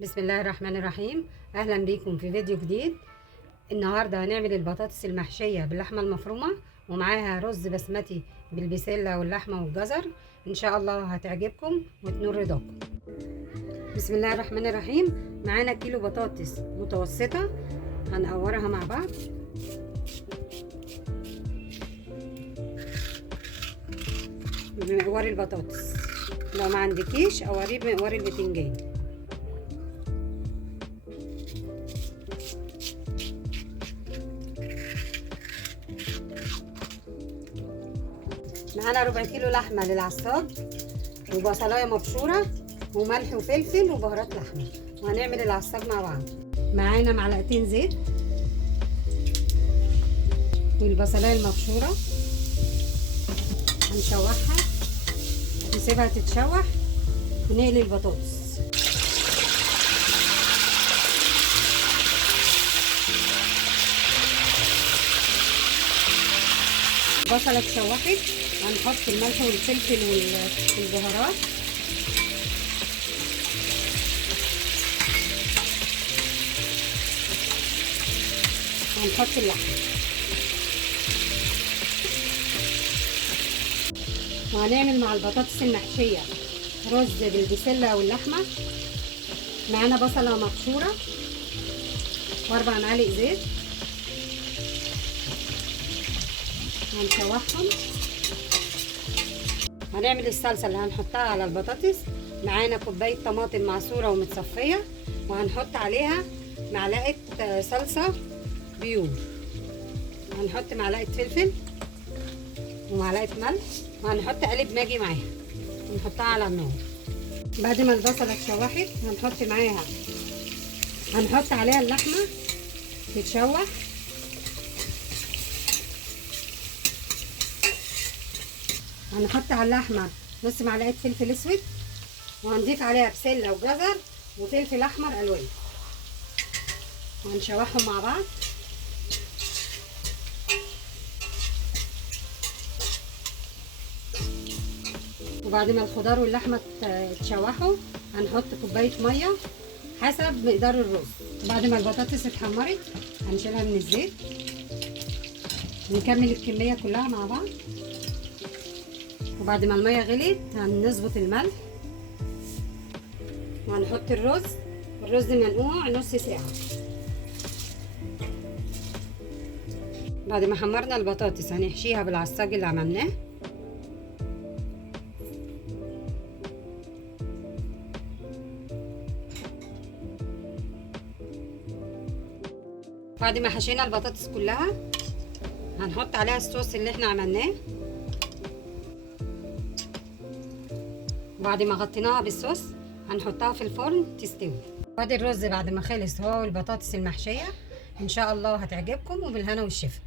بسم الله الرحمن الرحيم. اهلا بيكم في فيديو جديد. النهارده هنعمل البطاطس المحشيه باللحمه المفرومه ومعاها رز بسمتي بالبسله واللحمه والجزر. ان شاء الله هتعجبكم وتنور رضاكم. بسم الله الرحمن الرحيم. معانا كيلو بطاطس متوسطه هنقورها مع بعض. بمقوار البطاطس، لو ما عندكيش قوريه بمقوار البتنجان. معانا ربع كيلو لحمه للعصاج وبصلايه مبشوره وملح وفلفل وبهارات لحمه، وهنعمل العصاج مع بعض. معانا معلقتين زيت والبصلايه المبشوره هنشوحها، نسيبها تتشوح ونقلي البطاطس. البصله اتشوحت، هنحط الملح والفلفل والبهارات. هنحط اللحمه وهنعمل مع البطاطس المحشيه رز بالبسله واللحمه. معانا بصله مبشوره و4 معالق زيت هنشوحهم. هنعمل الصلصه اللي هنحطها على البطاطس. معانا كوبايه طماطم معصوره ومتصفيه، وهنحط عليها معلقه صلصه بيور. هنحط معلقه فلفل ومعلقه ملح، وهنحط قالب ماجي معاها ونحطها على النار. بعد ما البصله اتشوحت هنحط عليها اللحمه تتشوح. هنحط على اللحمه نص معلقه فلفل اسود، وهنضيف عليها بسله وجزر وفلفل احمر الوان، وهنشوحهم مع بعض. وبعد ما الخضار واللحمه تشوحوا هنحط كوبايه ميه حسب مقدار الرز. بعد ما البطاطس اتحمرت هنشيلها من الزيت ونكمل الكميه كلها مع بعض. وبعد ما الميه غليت هنظبط الملح وهنحط الرز منقوع نص ساعه. بعد ما حمرنا البطاطس هنحشيها بالعصاج اللي عملناه. بعد ما حشينا البطاطس كلها هنحط عليها الصوص اللي احنا عملناه. بعد ما غطيناها بالصوص هنحطها في الفرن تستوي. وادي الرز بعد ما خلص هو والبطاطس المحشيه. ان شاء الله هتعجبكم، وبالهنا والشفا.